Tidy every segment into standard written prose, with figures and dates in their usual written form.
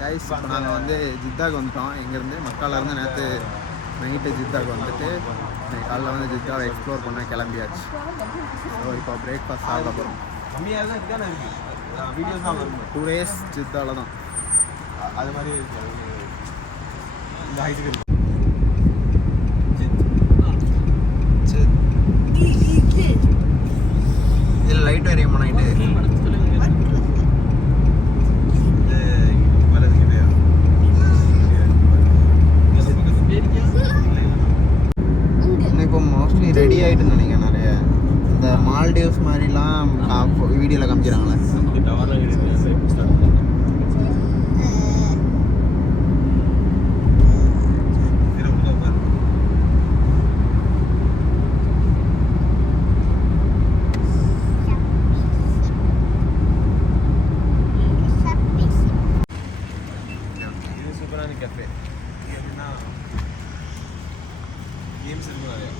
Guys இப்போ நாங்கள் வந்து ஜித்தாக்கு வந்துட்டோம். இங்கேருந்து மக்காலேருந்து நேற்று நைட்டு ஜித்தாக்கு வந்துட்டு காலைல வந்து ஜித்தாவை எக்ஸ்ப்ளோர் பண்ண கிளம்பியாச்சு. ஸோ இப்போ பிரேக்ஃபாஸ்ட் சாப்பிட போகிறோம். 2 days ஜித்தாவில் தான். அது மாதிரி இந்த ஹைட்டுக்கு இருக்கு. இதில் லைட் வரையுமா நைட்டு? இப்போ மோஸ்ட்லி ரெடி ஆகிட்டுன்னு நினைக்கிறேன். நிறைய இந்த மால்டீவ்ஸ் மாதிரிலாம் வீடியோவில் காமிக்கிறாங்களே. கேஃபே எப்படின்னா கேம்ஸ் இருக்கு நிறைய.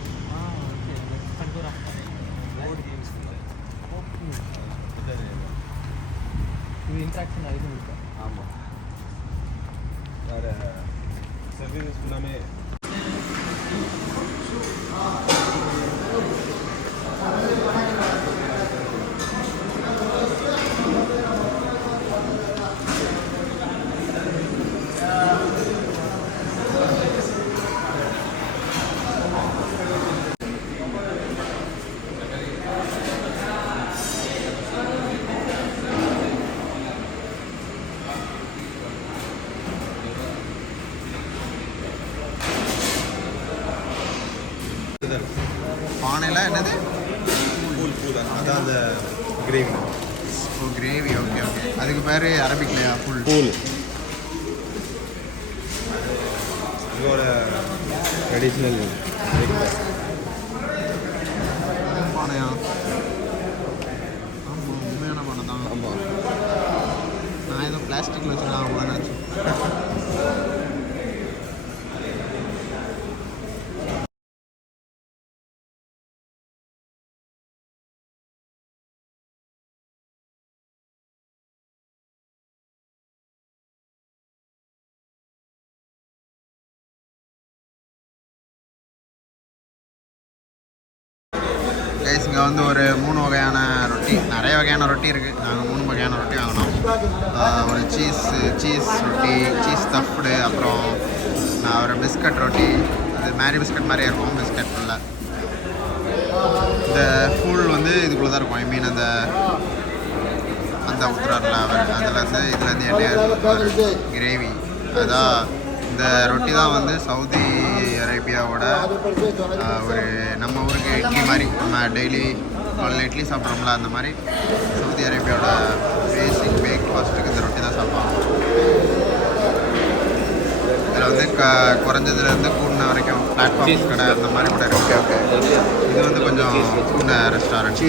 போர்டு கேம்ஸ் இன்ட்ராக்ஷன் ஆகிடும் இருக்கா? ஆமாம். வேறு சர்வீசஸ் ஃபுல்லாமே பானையில் என்னது பூல் அதான் அந்த கிரேவி. ஓ கிரேவி. Okay okay. அதுக்கு பேர் அரபிக்லையா? பூல். இதோட ட்ரெடிஷ்னல் பானையா? ஆமாம், உண்மையான பானை தான். ஆமாம். நான் ஏதோ பிளாஸ்டிக்கில் வச்சுருக்காங்க கூட நினச்சி. கைஸ் இங்கே வந்து ஒரு 3 வகையான ரொட்டி, நிறைய வகையான ரொட்டி இருக்குது. நாங்கள் 3 வகையான ரொட்டி வாங்கினோம். ஒரு சீஸ் ரொட்டி, சீஸ் ஸ்டஃப்டு, அப்புறம் ஒரு பிஸ்கட் ரொட்டி. அது மேரி பிஸ்கட் மாதிரியே இருக்கும். பிஸ்கட் ஃபுல்லாக இந்த ஃபுல் வந்து இதுக்குள்ளே தான் இருக்கும். ஐ மீன் அந்த ஊத்துறாருல அவர் அதுலேருந்து இதுலேருந்து எண்ணெய் கிரேவி. அதான் இந்த ரொட்டி தான் வந்து சவுதி அரேபியாவோட ஒரு நம்ம ஊருக்கு இட்லி மாதிரி, நம்ம டெய்லி காலையில் இட்லி சாப்பிட்றோம்ல அந்த மாதிரி சவுதி அரேபியாவோட பேசிக் பிரேக்ஃபாஸ்ட்டுக்கு இந்த ரொட்டி தான் சாப்பிடுவாங்க. இதில் வந்து குறைஞ்சதுலேருந்து கூடின வரைக்கும் பிளாட்ஃபார்ம் கடை அந்த மாதிரி கூட இருக்கு. Okay okay. இது வந்து கொஞ்சம் கூடின ரெஸ்டாரண்ட்.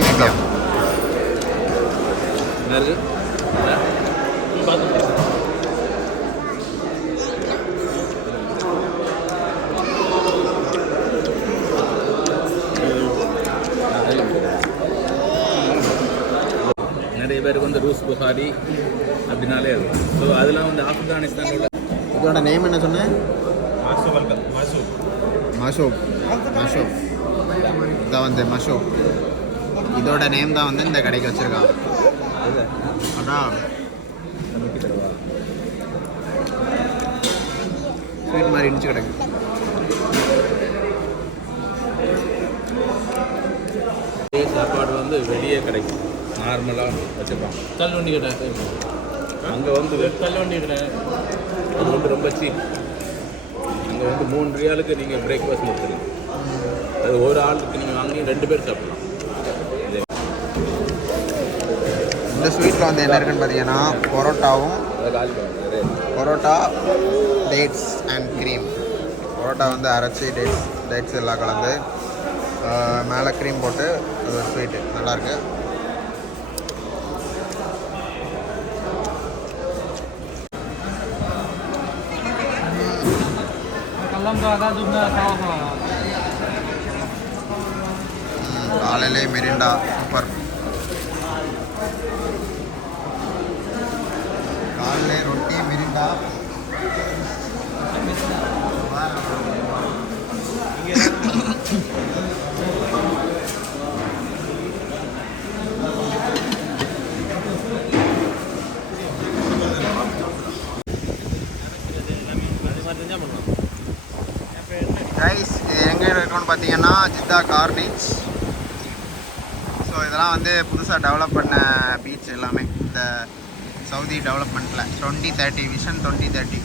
நிறைய பேருக்கு வந்து ரூஸ் புகாரி அப்படின்னாலே அது. ஸோ அதெல்லாம் வந்து ஆப்கானிஸ்தானோட. இதோட நேம் என்ன சொன்னேன்? மஷோப். இதான் வந்து மஷோப். இதோட நேம் தான் வந்து இந்த கடைக்கு வச்சுருக்கான். அதான் ஸ்வீட் மாதிரி இடிச்சு கிடக்கு. சாப்பாடு வந்து வெளியே கிடைக்கும், நார்மலாக வச்சுருப்பாங்க. கல்வண்டி கடை அங்கே வந்து கல்வண்டி கடை அது வந்து ரொம்ப சீப். அங்கே வந்து 3 ரியாலுக்கு நீங்கள் பிரேக்ஃபாஸ்ட் முடிச்சிடலாம். அது ஒரு ஆளுக்கு நீங்கள் வாங்கி 2 பேர் சாப்பிடலாம். இந்த ஸ்வீட்டில் வந்து என்ன இருக்குன்னு பார்த்தீங்கன்னா பரோட்டாவும், parotta dates and cream. Parotta வந்து அரைச்சி டேட்ஸ் எல்லாம் கலந்து மேலே க்ரீம் போட்டு அது ஒரு ஸ்வீட்டு நல்லாயிருக்கு. காலையிலே மிரிண்டா சூப்பர். காலையிலே ரொட்டி மிரிண்டா. கைஸ் இது எங்கே இருக்குன்னு பார்த்தீங்கன்னா ஜித்தா கார்னிச். ஸோ இதெல்லாம் வந்து புதுசாக டெவலப் பண்ண பீச் எல்லாமே இந்த சவுதி டெவலப்மெண்ட்டில் 2030 விஷன் 2030.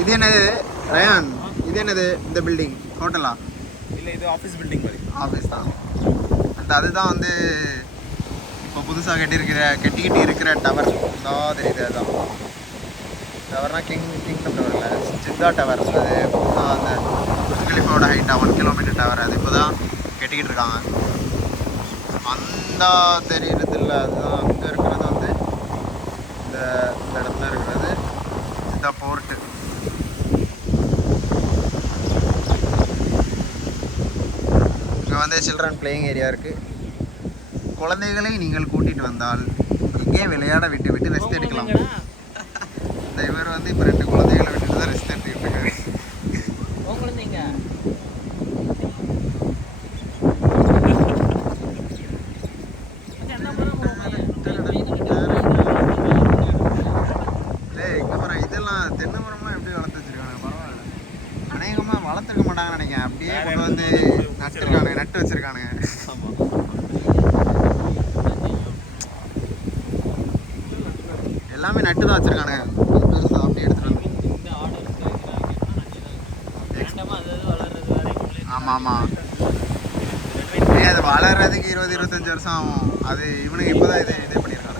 இது என்னது ரயான்? இது என்னது இந்த பில்டிங் ஹோட்டலா? இல்லை, இது ஆஃபீஸ் பில்டிங் மாதிரி. ஆஃபீஸ் தான். அண்ட் அதுதான் வந்து இப்போ புதுசாக கட்டிக்கிட்டு இருக்கிற டவர் தான் தெரியுது. அதுதான் டவர்னா கிங்டம் டவர் இல்லை, ஜித்தா டவர். அது அந்த கலிஃபாவோட ஹைட்டாக 1 கிலோமீட்டர் டவர். அது இப்போ தான் கட்டிக்கிட்டு இருக்காங்க. அந்த தெரியுறது இல்லை, அதுதான் அங்கே இருக்கிறது வந்து இந்த இடத்துல இருக்கிறது ஜித்தா போர்ட்டு. இங்கே வந்து சில்ட்ரன் பிளேயிங் ஏரியா இருக்குது. குழந்தைகளை நீங்கள் கூட்டிகிட்டு வந்தால் இங்கே விளையாட விட்டு ரெஸ்ட் எடுக்கலாம். இந்த இவர் வந்து இப்போ 2 குழந்தைகளை விட்டுட்டு தான் ரெஸ்ட் எடுத்துக்கிட்டு இருக்காரு. இதெல்லாம் தென்னை மரம்லாம் எப்படி வளர்த்து வச்சிருக்காங்க? பரவாயில்ல, அநேகமாக வளர்த்துருக்க மாட்டாங்கன்னு நினைக்கிறேன். அப்படியே கொண்டு வந்து நட்டு வச்சிருக்கானுங்க. எல்லாமே நட்டு தான் வச்சிருக்கானுங்க. பெருசாக அப்படியே எடுத்துட்டு வந்து. ஆமாம் ஆமாம், அது வளர்றதுக்கு 20-25 வருஷம் ஆகும். அது இவனுக்கு இப்போ தான் இதே பண்ணியிருக்காங்க.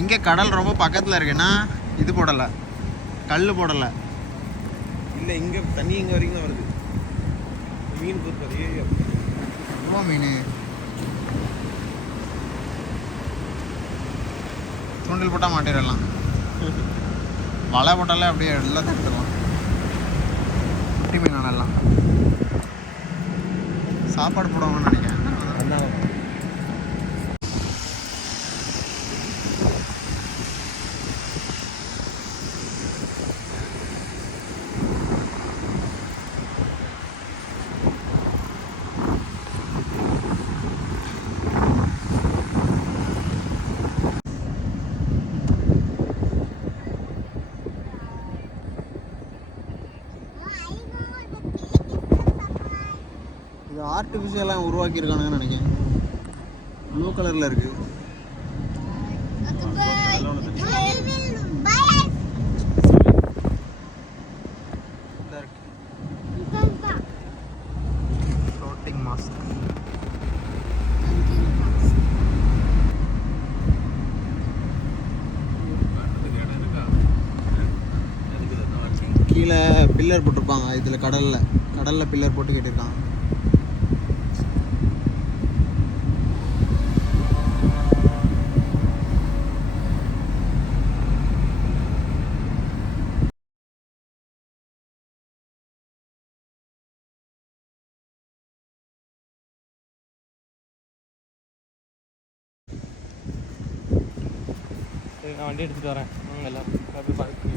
இங்கே கடல் ரொம்ப பக்கத்தில் இருக்குன்னா இது போடலை, கல் போடலை. இல்லை, இங்கே தண்ணி இங்கே வரைக்கும் தான் வருது. மீன் பொறுப்பாரு எவ்வளோ மீன்? தூண்டில் போட்டால் மாட்டிடலாம். வலை போட்டாலே அப்படியே எல்லாம் தடுத்துடலாம். குட்டி மீன் எல்லாம் சாப்பாடு போடுவாங்கன்னு நினைக்கிறேன். இது ஆர்டிஃபிஷியலாக உருவாக்கியிருக்கானுங்கன்னு நினைக்கிறேன். ப்ளூ கலரில் இருக்குது. Floating mask. கீழே பில்லர் போட்டிருப்பாங்க. இதில் கடலில் பில்லர் போட்டு கேட்டிருக்காங்க. நான் வண்டி எடுத்துகிட்டு வரேன். வாங்க எல்லோரும் போய் பார்த்து.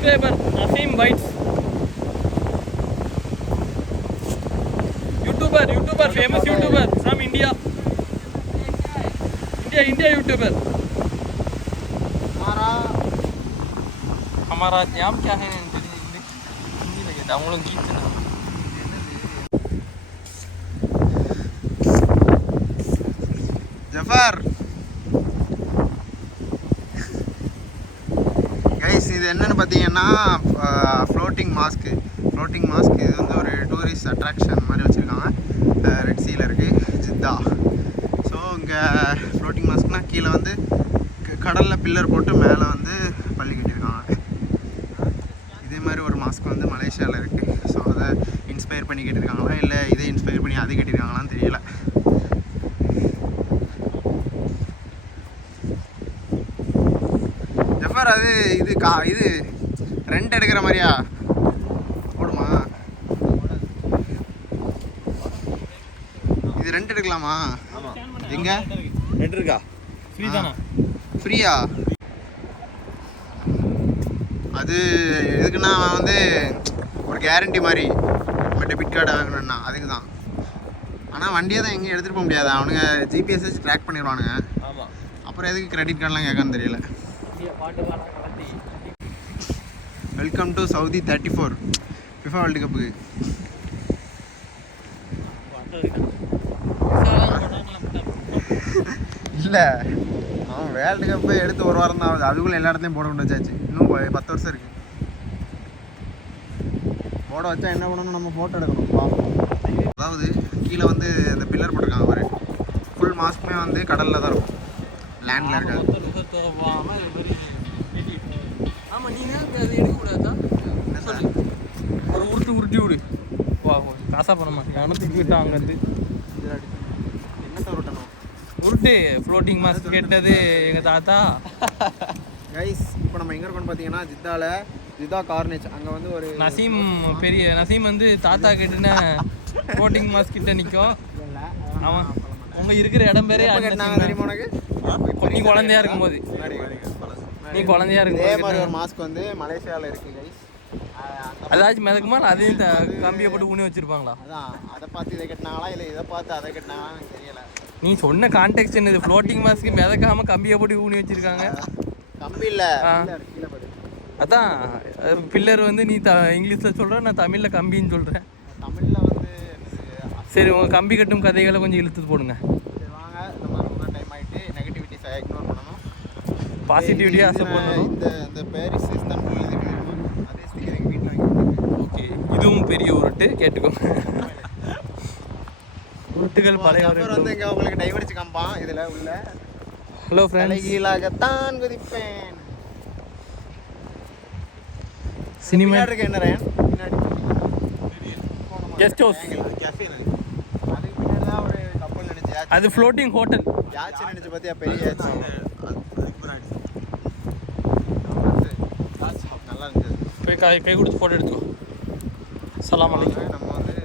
subscriber Naseem Bites. YouTuber, famous YouTuber from India. India YouTuber. हमारा नाम क्या है हिंदी लगे था हम लोग गीत सुना ஜஃபர் கைஸ் இது என்னன்னு பார்த்தீங்கன்னா ஃப்ளோட்டிங் மாஸ்க் இது வந்து ஒரு டூரிஸ்ட் அட்ராக்ஷன் மாதிரி வச்சுருக்காங்க ரெட் சீல இருக்குது ஜித்தா. ஸோ இங்கே ஃப்ளோட்டிங் மாஸ்க்னால் கீழே வந்து கடலில் பில்லர் போட்டு மேலே வந்து பள்ளி கட்டியிருக்காங்க. இதே மாதிரி ஒரு மாஸ்க் வந்து மலேசியாவில் இருக்குது. ஸோ அதை இன்ஸ்பயர் பண்ணி கட்டியிருக்காங்களா இல்லை இதை இன்ஸ்பயர் பண்ணி அது கட்டியிருக்காங்களான்னு தெரியல. ஜஃபர் அது இது ரெண்ட் எடுக்கிற மாதிரியா போடுமா? இது ரெண்ட் எடுக்கலாமா? எங்க ரெண்ட் இருக்கா? ஃப்ரீ தானா? ஃப்ரீயா? அது எதுக்குன்னா அவன் வந்து ஒரு கேரண்டி மாதிரி நம்ம டெபிட் கார்டு வாங்கணும்னா அதுக்கு தான். ஆனால் வண்டியை தான் எங்கேயும் எடுத்துகிட்டு போக முடியாது, அவனுங்க ஜிபிஎஸ் வச்சு ட்ராக் பண்ணிடுவானுங்க. ஆமாம். அப்புறம் எதுக்கு கிரெடிட் கார்டெலாம் கேட்கான்னு தெரியல. Welcome to Saudi 34 FIFA world கப்புக்கு. இல்லை அவன் வேர்ல்டு கப்பை எடுத்து ஒரு வாரம் தான் ஆகுது, அதுக்குள்ளே எல்லா இடத்துலையும் போட கொண்டு வச்சாச்சு. இன்னும் 10 வருஷம் இருக்குது. போட வச்சா என்ன பண்ணணும், நம்ம ஃபோட்டோ எடுக்கணும் பார்ப்போம். அதாவது கீழே வந்து இந்த பில்லர் போட்டிருக்காங்க பாரு, ஃபுல் மாஸ்க்குமே வந்து கடலில் தான் இருக்கும், லேண்டில் இருக்காது. ஆமாம் நீங்கள் அது எடுக்கக்கூடாதா? என்ன சார் ஒரு உருட்டி விடு வா காசா போனோமா நானும் தூக்கிட்டா அங்கேருந்து என்னத்தை உருட்டணும்? உருட்டு ஃப்ளோட்டிங் மாஸ்க் கேட்டது எங்கள் தாத்தா. கைஸ் இப்போ நம்ம எங்கே இருக்கோம்னு பார்த்தீங்கன்னா ஜித்தா கார்னேஜ். அங்கே வந்து ஒரு நசீம் வந்து தாத்தா கேட்டுன்னு ஃப்ளோட்டிங் மாஸ்க் கிட்ட நிற்கும். அவன் உங்கள் இருக்கிற இடம் பேரே தெரியுமா உனக்கு? நீ குழந்தையா இருக்கும்போது இதே மாதிரி ஒரு மாஸ்க் வந்து மலேசியாவில் இருக்குது கைஸ். அதாச்சும் மிதக்குமா அதையும் கம்பியை போட்டு ஊனி வச்சிருப்பாங்களா? அதான் அதை பார்த்து இதை கட்டினாங்களா இல்லை இதை பார்த்து அதை கட்டினாங்களான்னு எனக்கு தெரியல. நீ சொன்ன கான்டெக்ட் என்னது? ஃப்ளோட்டிங் மாஸ்க்கு மிதக்காம கம்பியை போட்டு ஊனி வச்சிருக்காங்க. கம்பி இல்லை அதான் பில்லர் வந்து நீ இங்கிலீஷில் சொல்கிற, நான் தமிழில் கம்பின்னு சொல்கிறேன். தமிழில் வந்து சரி உங்கள் கம்பி கட்டும் கதைகளை கொஞ்சம் இழுத்து போடுங்க. சரி வாங்க, நம்ம ரொம்ப டைம் ஆகிட்டு நெகட்டிவிட்டிஸை இக்னோர் பண்ணணும், பாசிட்டிவிட்டியாக அக்செப்ட் பண்ணணும். இந்த பேரிஸ் இஸ்தான்புல் இதுக்கு அதே ஸ்டிக்கர் எங்கள் வீட்டில் வாங்கி. ஓகே இதுவும் பெரிய உருட்டு கேட்டுக்கோங்க. உருட்டுகள் பழைய வந்து இங்கே உங்களுக்கு டைவர்ஸ் காம்பான் இதில் உள்ள. ஹலோ ஃப்ரெண்ட்ஸ், கீழாகத்தான் குதிப்பேன். சினிமா இருக்கு என்ன ரேன் பின்னாடி கெஸ்ட் ஹவுஸ், கேஃபே அதுக்கு பின்னாடி தான் ஒரு கப்பல் நினைச்சு. அது ஃப்ளோட்டிங் ஹோட்டல். யாச்சு நினைச்சு பார்த்தியா? பெரிய யாச்சு நல்லா இருந்துச்சு. போய் கை கொடுத்து ஃபோட்டோ எடுத்துக்கோ. சலாம் அலைக்கும். நம்ம வந்து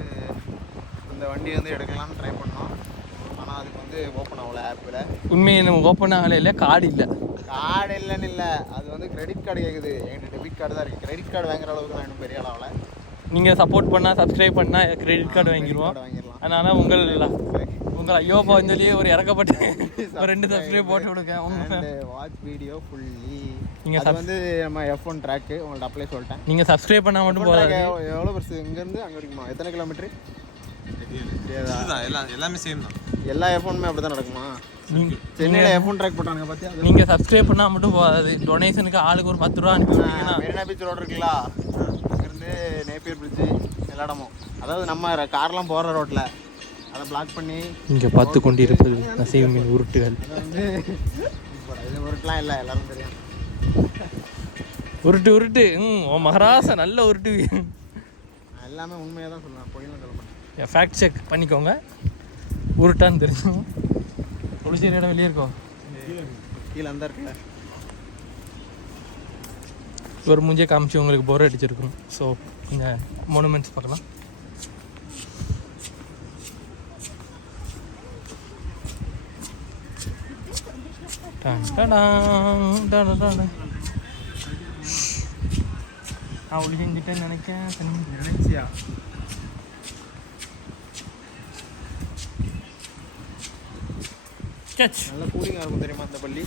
இந்த வண்டி வந்து எடுக்கலாம்னு ட்ரை பண்ணோம், ஆனால் அதுக்கு வந்து ஓப்பன் ஆகல ஆப்பில். உண்மையை நம்ம ஓப்பன் ஆகலை, இல்லை கார்டு இல்லை. கார்டு இல்லைன்னு இல்லை, அது வந்து கிரெடிட் கார்டு கேட்குது. என்கிட்ட டெபிட் கார்டு தான் இருக்குது. கிரெடிட் கார்டு வாங்குற அளவுக்கு நான் இன்னும் பெரிய அளவில். நீங்கள் சப்போர்ட் பண்ணால் சப்ஸ்கிரைப் பண்ணால் கிரெடிட் கார்டு வாங்கிடுவோம். அதனால் உங்கள் ஐயோ பாஞ்சலியே ஒரு இறக்கப்பட்ட ஒரு 2 சப்ஸ்கிரைப் போட்டு விடுங்க. வாட்ச் வீடியோ ஃபுல்லி நீங்கள் வந்து நம்ம F1 ட்ராக்கு உங்கள்ட்ட அப்ளை சொல்லிட்டேன். நீங்கள் சப்ஸ்கிரைப் பண்ணால் மட்டும் போதாது. எவ்வளோ பெருசு இங்கேருந்து அங்கே இருக்குமா? எத்தனை கிலோமீட்டரு? எல்லாமே சேம் தான். எல்லா F1மே அப்படி தான் நடக்குமா? சென்னையில் F1 ட்ராக் போட்டாங்க பார்த்தியா? நீங்கள் சப்ஸ்கிரைப் பண்ணால் மட்டும் போதாது. டொனேஷனுக்கு ஆளுக்கு ஒரு 10 ரூபா அனுப்பி விட்டீங்கன்னா மெரினா பீச் ரோடு இருக்குல்ல, அங்கேருந்து நேப்பியர் பிரிட்ஜு எல்லா இடமும், அதாவது நம்ம கார்லாம் போகிற ரோட்டில் அதை பிளாக் பண்ணி இங்கே பார்த்து கொண்டு இருப்பது நசீமின் உருட்டுகள். அதை வந்து இது உருட்டுலாம் இல்லை, எல்லாரும் தெரியும். உருட்டு ஓ மகாராசா நல்ல உருட்டு. எல்லாமே உண்மையாக தான் சொல்லுவேன், பொய்லாம் சொல்ல மாட்டேன். ஃபேக்ட் செக் பண்ணிக்கோங்க, உருட்டான்னு தெரியும். குளிச்சேரி இடம் வெளியே இருக்கோம், கீழே அந்த இருக்குல்ல. ஒரு மூஞ்சே காமிச்சு உங்களுக்கு போர் அடிச்சிருக்கும். ஸோ இந்த மோனுமெண்ட்ஸ் பார்க்கலாம். நான் ஒளி செஞ்சுட்டேன்னு நினைக்கிறேன். தண்ணி நினைச்சியா? கேட்ச். நல்ல கூலிங்காக இருக்கும் தெரியுமா அந்த பள்ளி?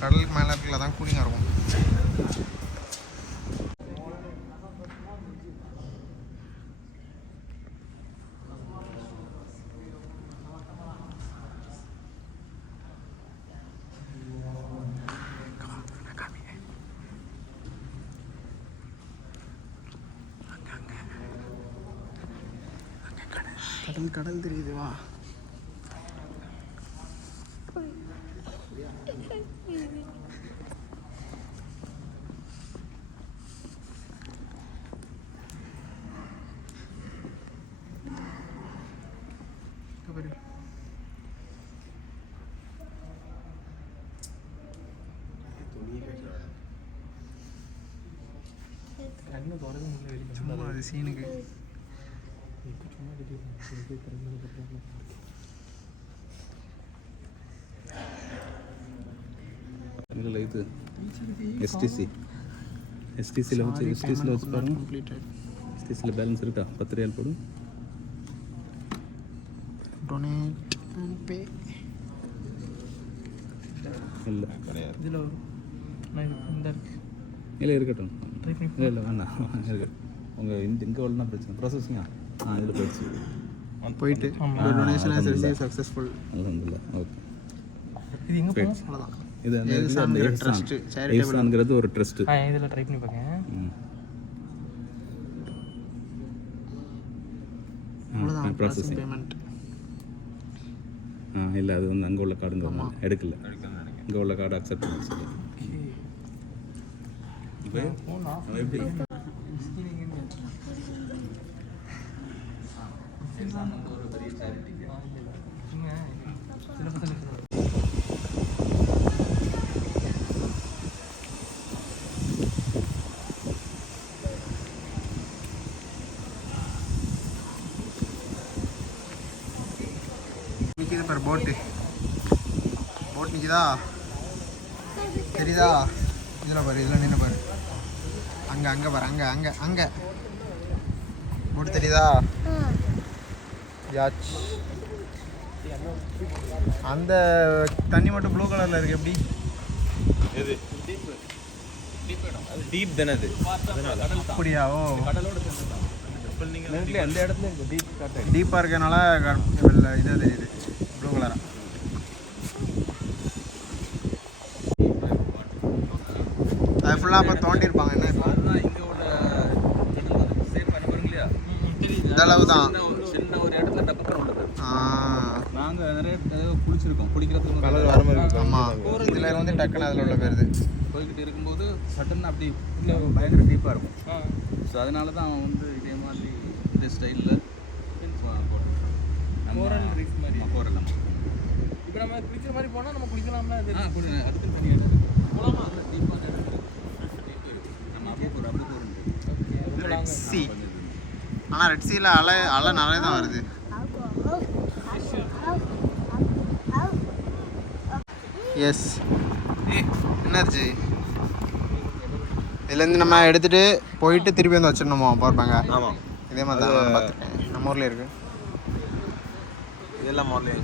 கடலுக்கு மேலே இருக்கல தான் கூலிங்காக இருக்கும். கடல் கடல் தெரியுது வா. சும்மா அது சீனுக்கு. இல்லை இது எஸ்டிசியில் வச்சு பாருங்க. எஸ்டிசியில் பேலன்ஸ் இருக்கா? 10 ரியால் போடும். Donate and pay. இல்லை இதில் இந்த இருக்கு. இல்லை இருக்கட்டும். இல்லை வேணாம் இருக்கட்டும். உங்கள் இங்கே உள்ள பிரச்சனை ப்ராசஸிங்கா இதில் போயிடுச்சு. போயிட்டு டொனேஷன் சக்ஸஸ்ஃபுல். அல்ஹம்துலில்லாஹ். ஓகே. இது எங்கே போகும்? அவ்வளோதான். இது அந்த ட்ரஸ்ட் எஹ்சான்ங்கிறது ஒரு ட்ரஸ்ட்டு. இதில் ட்ரை பண்ணி பார்க்கேன். அவ்வளோதான் ப்ராசஸிங் பேமெண்ட். இல்லை அது வந்து அங்கே உள்ள கார்டுங்க எடுக்கல. இங்கே உள்ள கார்டு அக்செப்ட் பண்ணிச்சு. எப்படி ஒரு பெரிய சேரிட்டி. நிற்கிது பாரு போட்டு நிற்கிதா தெரியுதா? இதில் பாரு, இதில் நின்று பாரு. அங்கே பாரு, அங்கே போட்டு தெரியுதா? யாச். அந்த தண்ணி மட்டும் ப்ளூ கலரில் இருக்குது. எப்படி எது அது டீப் தானே அது? அப்படியா? ஓ நீங்கள் அந்த இடத்துல இருக்குது டீப் காட்ட. டீப்பாக இருக்கனால இதாக தெரியுது ப்ளூ கலராக. அது ஃபுல்லாக அப்போ தோண்டியிருப்பாங்க. என்ன இப்போ இங்கே உள்ள கடல் வந்து சேஃப் அனுப்புறீங்க இல்லையா? இந்த அளவு தான். சின்ன ஒரு இடத்துல டப்பக்கம் உள்ளது. ஆ நாங்கள் நிறைய குளிச்சிருக்கோம். குளிக்கிறதுக்கு கலர் வர மாதிரி இருக்கு. ஆமாம். இதில் வந்து டக்குன்னு அதில் உள்ள போயிருது. போய்கிட்டு இருக்கும்போது சட்டன் அப்படி பயங்கர டீப்பாக இருக்கும். ஸோ அதனால தான் அவன் வந்து இதே மாதிரி இந்த ஸ்டைலில் கோரல் ரீஃப் மாதிரி கோரல். இப்போ நம்ம குளிக்கிற மாதிரி போனால் நம்ம குளிக்கலாம்ல? அது அதுக்கு தனி இடம் போகலாமா? அதில் டீப்பான இடம் டீப் இருக்குது. நம்ம அப்படியே போகிறோம். Red C. ஆனால் ரெட் சீயில் அலை நிறைய தான் வருது. எஸ். என்னாச்சு? இதுலேருந்து நம்ம எடுத்துகிட்டு போயிட்டு திருப்பி வந்து வச்சிடணுமா பவர் பேங்கை? ஆமாம், இதே மாதிரி தான் நான் பார்த்துருக்கேன். நம்ம ஊரில் இருக்குது. இதெல்லாம் மாடல்